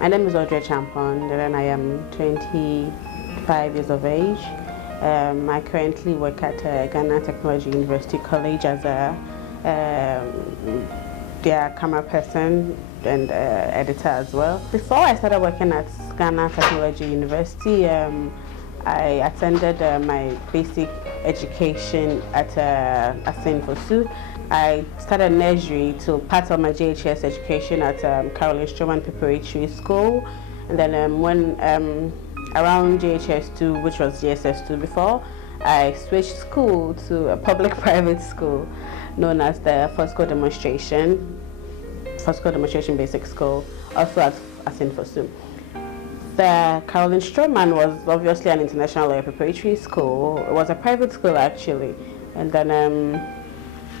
My name is Audrey and I am 25 years of age. I currently work at Ghana Technology University College as their camera person and editor as well. Before I started working at Ghana Technology University, I attended my basic education at St. Fosu. I started nursery to part of my JHS education at Caroline Stroman Preparatory School, and then when around JHS 2, which was GSS 2 before, I switched school to a public-private school known as the First School Demonstration Basic School, also at St. Fosu. The Caroline Stroman was obviously an international preparatory school. It was a private school actually, and then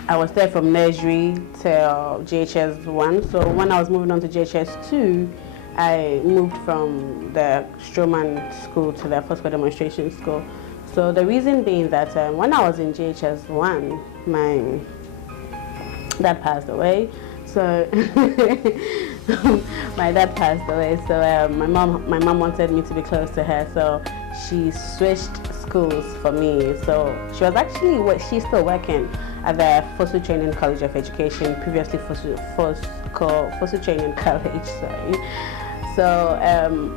I was there from nursery till JHS 1. So when I was moving on to JHS 2, I moved from the Stroman school to the First School Demonstration School. So the reason being that when I was in JHS 1, my dad passed away. So my dad passed away. So my mom wanted me to be close to her. So she switched schools for me. So she was actually she's still working at the Fosu Training College of Education, previously Fosu Training College. Sorry. So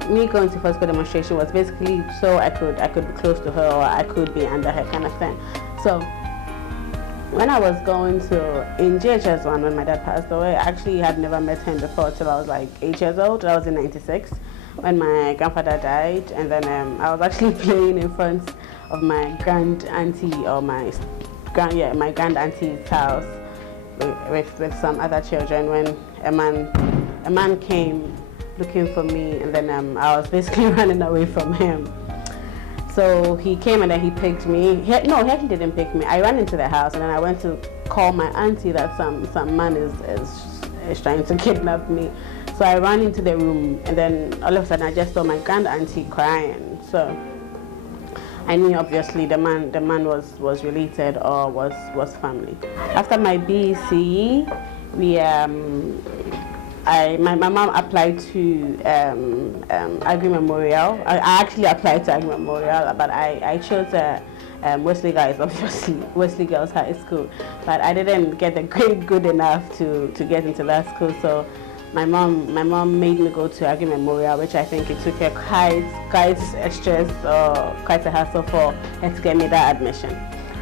me going to First School Demonstration was basically so I could be close to her, or I could be under her kind of thing. So when I was going in JHS 1, when my dad passed away, I actually had never met him before till I was like 8 years old. That was in '96 when my grandfather died, and then I was actually playing in front of my grand auntie or my grand auntie's house with some other children when a man came looking for me, and then I was basically running away from him. So he came and then he picked me. He actually didn't pick me. I ran into the house and then I went to call my auntie that some man is trying to kidnap me. So I ran into the room and then all of a sudden I just saw my grand auntie crying. So I knew obviously the man was related or was family. After my BCE, my mom applied to Agri Memorial. I actually applied to Agri Memorial, but I chose Wesley Girls, obviously Wesley Girls High School. But I didn't get the grade good enough to get into that school. So my mom made me go to Agri Memorial, which I think it took her quite a stress or quite a hassle for her to get me that admission.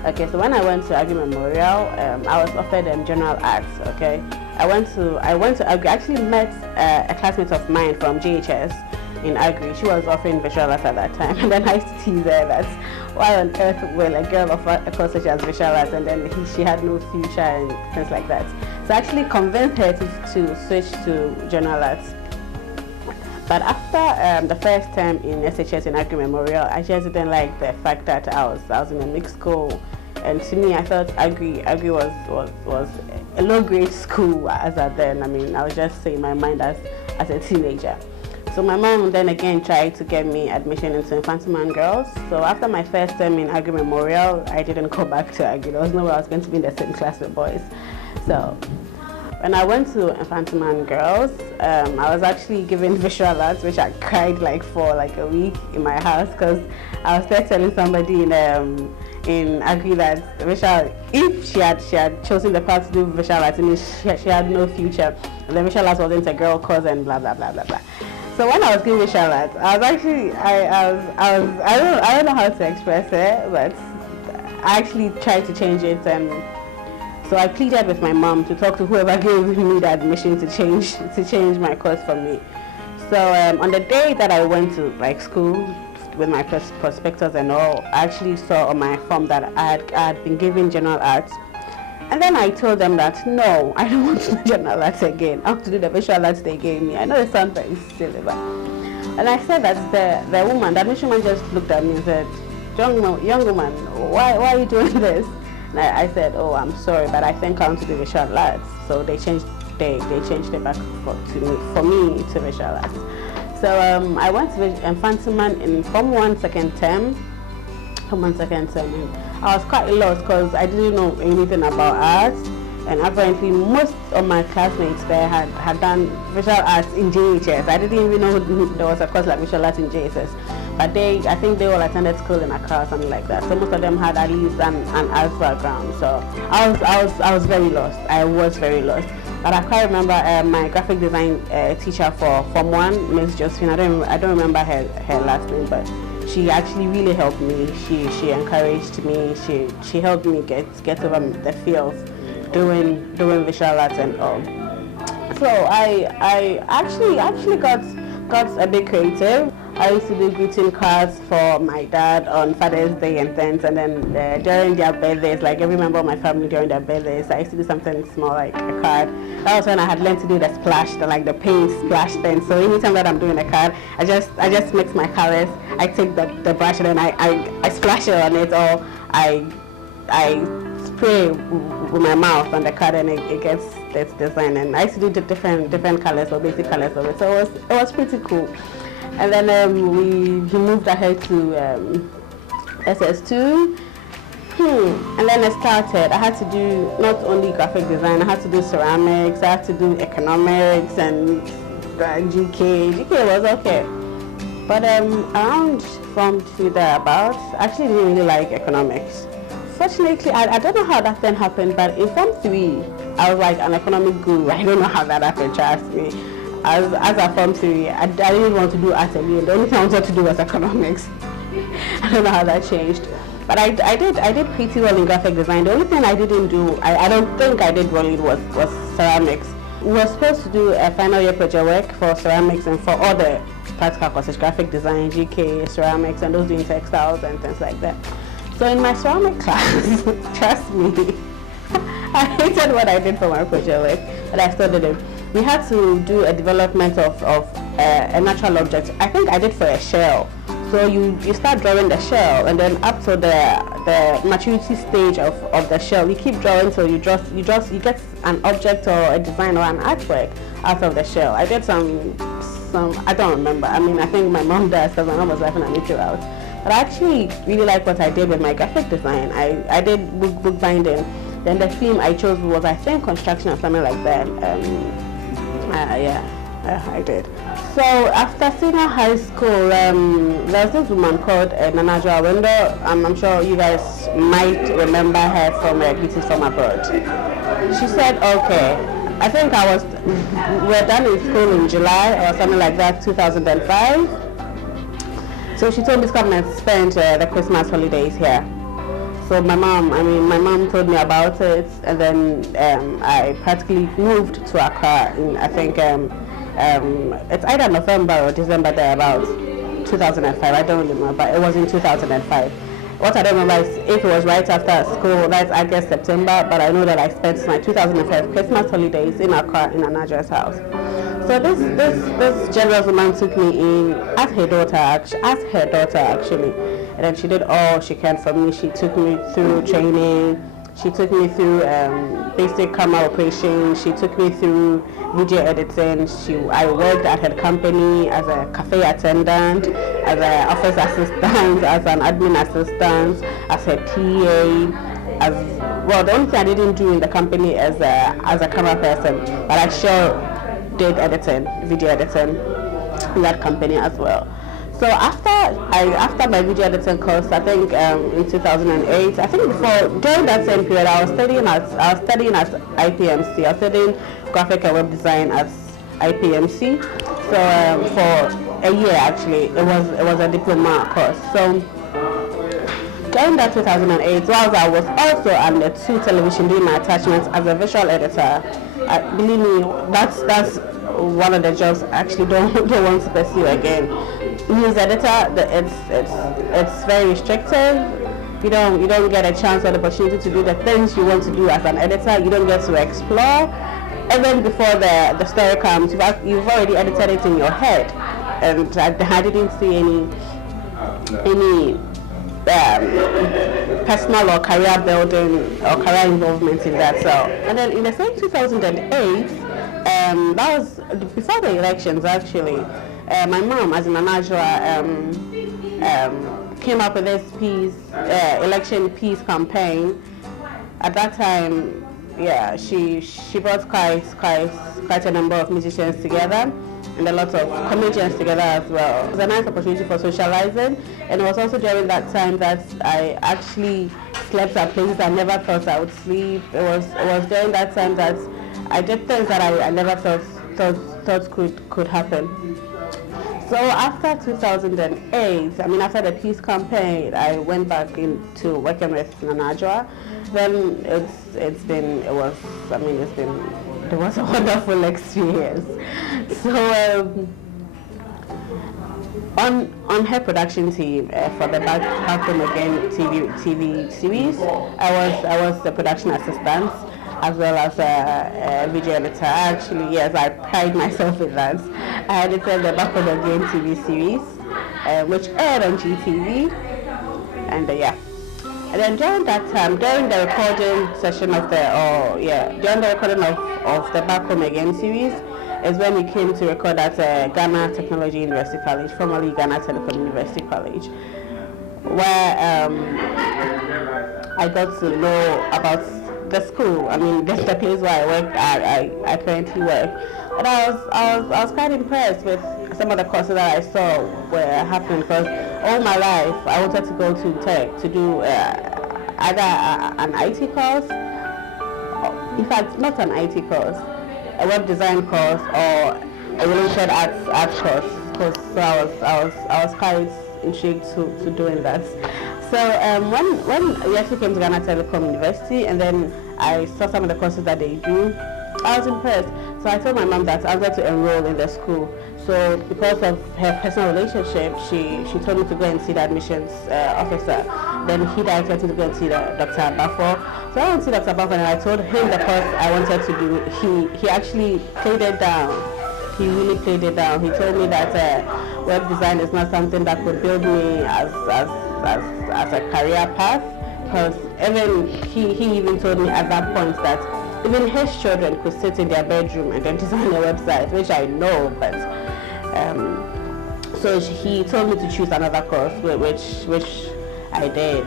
Okay, so when I went to Agri Memorial, I was offered general arts. Okay, I went to Agri. I actually met a classmate of mine from JHS in Agri. She was offering visual arts at that time, and then I used to tease her that why on earth will a girl offer a course such as visual arts, and then she had no future and things like that. So I actually convinced her to switch to general arts. But after the first term in SHS in Agri Memorial, I just didn't like the fact that I was in a mixed school, and to me, I thought Agri was a low-grade school as at then. I mean, I was just saying my mind as a teenager. So my mom then again tried to get me admission into Infantiman Girls. So after my first term in Agri Memorial, I didn't go back to Agri. There was no way I was going to be in the same class with boys. So when I went to Infantiman Girls, I was actually given visual arts, which I cried for a week in my house because I was there telling somebody in Agri that if she had chosen the path to do visual arts, it means she had no future. And then visual arts wasn't a girl course and blah blah blah blah blah. So when I was doing visual arts, I was actually I don't know how to express it, but I actually tried to change it, and so I pleaded with my mom to talk to whoever gave me the admission to change my course for me. So on the day that I went to school with my prospectus and all, I actually saw on my form that I had been given general arts. And then I told them that, no, I don't want to do general arts again. I want to do the visual arts they gave me. I know it sounds very silly, but... And I said that the woman, the admission woman just looked at me and said, young woman, why are you doing this? And I said, oh, I'm sorry, but I think I want to do visual arts. So they changed it back for me to visual arts. So I went to Infantiman in Form 1 second term. And I was quite lost because I didn't know anything about art. And apparently most of my classmates there had done visual arts in JHS. I didn't even know there was a course like visual arts in JHS. But I think they all attended school in Accra or something like that. So most of them had at least an arts background. So I was very lost. I was very lost. But I quite remember my graphic design teacher for Form 1, Miss Josephine. I don't remember her last name, but she actually really helped me. She encouraged me. She helped me get over the fear of doing visual arts and all. So I actually got a bit creative. I used to do greeting cards for my dad on Father's Day and things, and then during their birthdays, like every member of my family during their birthdays, I used to do something small like a card. That was when I had learned to do the splash, the paint splash thing. So anytime that I'm doing a card, I just mix my colors. I take the brush and then I splash it on it, or I spray with my mouth on the card, and it gets this design. And I used to do the different colors or basic colors of it. So it was pretty cool. And then he moved ahead to SS2. And then I started. I had to do not only graphic design, I had to do ceramics, I had to do economics and GK. GK was okay. But around Form 2 thereabouts, I actually didn't really like economics. Fortunately, I don't know how that then happened, but in Form 3, I was like an economic guru. I don't know how that happened, trust me. As a Form 3, I didn't want to do art again. The only thing I wanted to do was economics. I don't know how that changed. But I did pretty well in graphic design. The only thing I didn't do, I don't think I did well in was ceramics. We were supposed to do a final year project work for ceramics and for all the practical courses, graphic design, GK, ceramics, and those doing textiles and things like that. So in my ceramic class, trust me, I hated what I did for my project work, but I still did it. We had to do a development of a natural object. I think I did for a shell. So you start drawing the shell, and then up to the maturity stage of the shell, you keep drawing till you get an object or a design or an artwork out of the shell. I did some I don't remember. I mean, I think my mom does, because my mom was laughing at me throughout. But I actually really like what I did with my graphic design. I did book binding. Then the theme I chose was, I think, construction or something like that. I did. So after senior high school, there's this woman called Nana Joawindo. I'm sure you guys might remember her from Greetings from Abroad. She said, okay, I think we're done in school in July or something like that, 2005. So she told me to come and spend the Christmas holidays here. So my mom told me about it, and then I practically moved to Accra in, I think, it's either November or December thereabouts, 2005. I don't remember, but it was in 2005. What I don't remember is if it was right after school, that's I guess September, but I know that I spent my 2005 Christmas holidays in Accra in Anaja's house. So this generous woman took me in as her daughter actually. And then she did all she can for me. She took me through training. She took me through basic camera operation. She took me through video editing. I worked at her company as a cafe attendant, as an office assistant, as an admin assistant, as a TA. The only thing I didn't do in the company as a camera person, but I sure did editing, video editing in that company as well. So after my video editing course, I think in 2008, I think during that same period, I was studying at IPMC. I was studying graphic and web design at IPMC. So for a year actually, it was a diploma course. So during that 2008, whilst I was also on the 2 television doing my attachments as a visual editor, believe me, that's one of the jobs I actually don't want to pursue again. News editor, it's very restrictive. You don't get a chance or the opportunity to do the things you want to do as an editor. You don't get to explore. Even before the story comes, you've already edited it in your head, and I didn't see any personal or career building or career involvement in that. So, and then in the same 2008, that was before the elections actually. My mom, as in Anajwa, came up with this election peace campaign. At that time, yeah, she brought quite a number of musicians together and a lot of comedians together as well. It was a nice opportunity for socializing, and it was also during that time that I actually slept at places I never thought I would sleep. It was during that time that I did things that I never thought could happen. So after 2008, I mean after the peace campaign, I went back into working with Nanajwa. Then it was a wonderful experience. So on her production team for the Back Home Again TV series, I was the production assistant as well as a video editor. Actually, yes, I pride myself in that. I edited the Back Home Again TV series, which aired on GTV, and yeah. And then during that time, during the recording session of during the recording of the Back Home Again series, is when we came to record at Ghana Technology University College, formerly Ghana Telecom University College, where I got to know about the school. I mean, that's the place where I work. I currently work, and I was quite impressed with some of the courses that I saw were happening, because all my life I wanted to go to tech to do either an IT course, in fact not an IT course, a web design course or a related arts course, because I was quite intrigued to doing that. So when we actually came to Ghana Telecom University, and then I saw some of the courses that they do, I was impressed. So I told my mom that I wanted to enroll in the school. So because of her personal relationship, she told me to go and see the admissions officer. Then he directed me to go and see Dr. Abafo. So I went to see Dr. Abafo, and I told him the course I wanted to do. He actually played it down. He really played it down. He told me that web design is not something that could build me as a career path, because he even told me at that point that even his children could sit in their bedroom and then design a website, which I know, but so he told me to choose another course, which I did.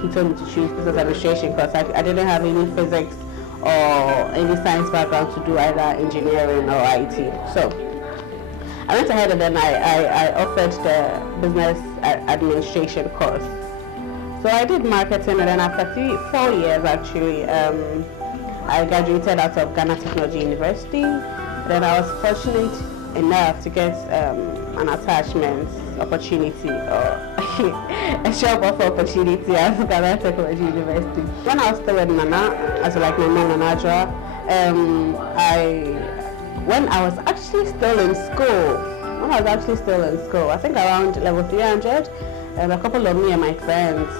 He told me to choose business administration because I didn't have any physics or any science background to do either engineering or IT. So I went ahead and then I offered the business administration course. So I did marketing, and then after 4 years actually, I graduated out of Ghana Technology University. Then I was fortunate enough to get an attachment opportunity or a job offer opportunity at Ghana Technology University. When I was still with Nana, as like my mom Nanajwa, when I was actually still in school, I think around level 300, a couple of me and my friends,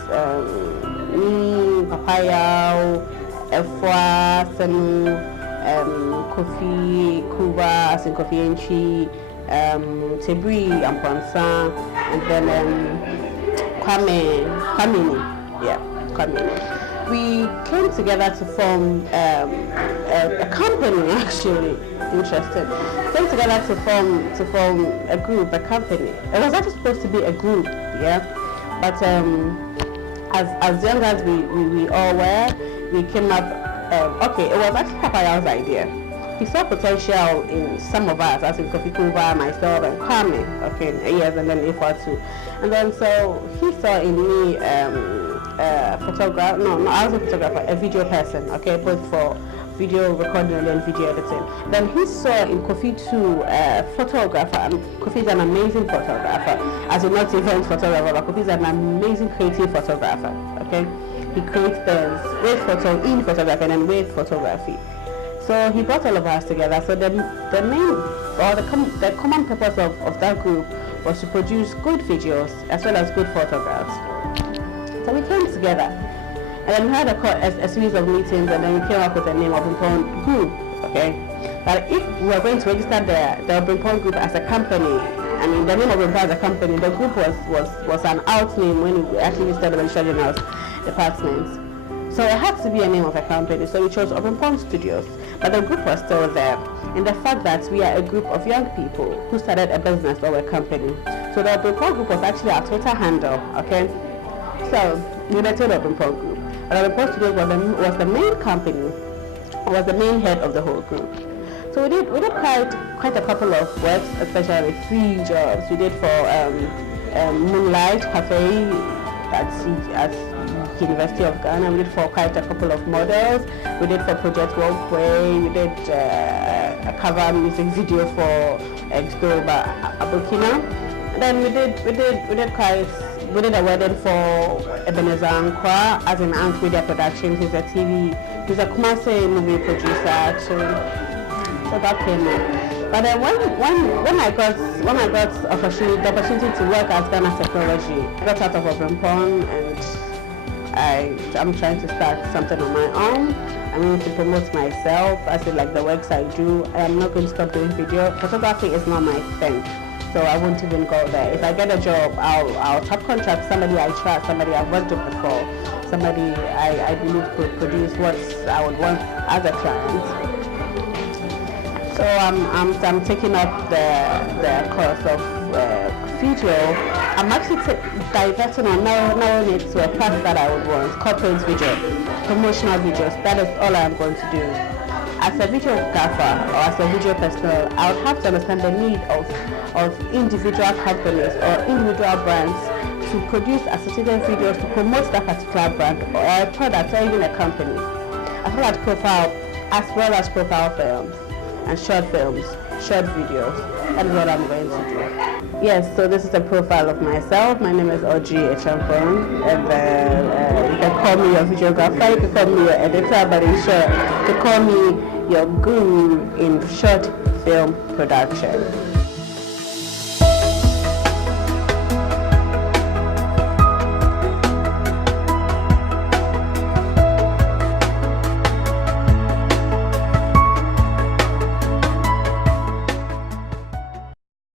me, Papaya, Efwa, Semu, Kofi, Kuba, as in Kofi Enchi, Tebri, Amponsa, and then Kwame. We came together to form a company, actually. Interesting. Came together to form a group, a company. It was actually supposed to be a group, yeah. But as young as we all were, we came up. It was actually Papaya's idea. He saw potential in some of us, as in Kofi Kuba, myself, and Kwame. Okay, yes, and then Ifwa too. And then so he saw in me photographer. No, I was a photographer, a video person. Okay, both for video recording and then video editing. Then he saw in Kofi too photographer. And Kofi is an amazing photographer, as a not event photographer, but Kofi is an amazing creative photographer. Okay, he creates things with in photography and then with photography. So he brought all of us together. So the main or the common purpose of that group was to produce good videos as well as good photographs. So we came together. And then we had a series of meetings, and then we came up with the name of Obrimpong Group, okay? But if we were going to register the Obrimpong Group as a company, I mean, the name of Obrimpong as a company, the group was an out name when we actually registered the Registrar General's department. So it had to be a name of a company, so we chose Obrimpong Studios. But the group was still there, in the fact that we are a group of young people who started a business or a company. So the Obrimpong Group was actually our Twitter handle, okay? So we were the Obrimpong Group. But Pro Studios was the main company, was the main head of the whole group. So we did quite a couple of works, especially free jobs. We did for Moonlight Cafe at University of Ghana. We did for quite a couple of models. We did for Project Walkway. We did a cover music video for Exdoba Abukina. And then we did a wedding for Ebenezer Ankwa as an Ant Media Productions. He's a Kumasi movie producer too. So that came in. But then when I got the opportunity to work as Ghana Technology, I got out of Obrempong and I'm trying to start something on my own. I'm going to promote myself. I said, like the works I do. I am not going to stop doing video. Photography is not my thing, so I won't even go there. If I get a job, I'll subcontract somebody I trust, somebody I've worked with before, somebody I believe could produce what I would want as a client. So I'm taking up the course of video. I'm actually diverting on narrowing it to a path that I would want, corporate video, promotional videos. That is all I'm going to do. As a videographer or as a video personnel, I would have to understand the need of individual companies or individual brands to produce associated videos to promote that particular brand or a product or even a company. As well as profile films and short films, short videos. That's what I'm going to do. Yes, so this is a profile of myself. My name is Audrey Echampong, and you can call me your videographer, you can call me your editor, but in short, you can call me your guru in short film production.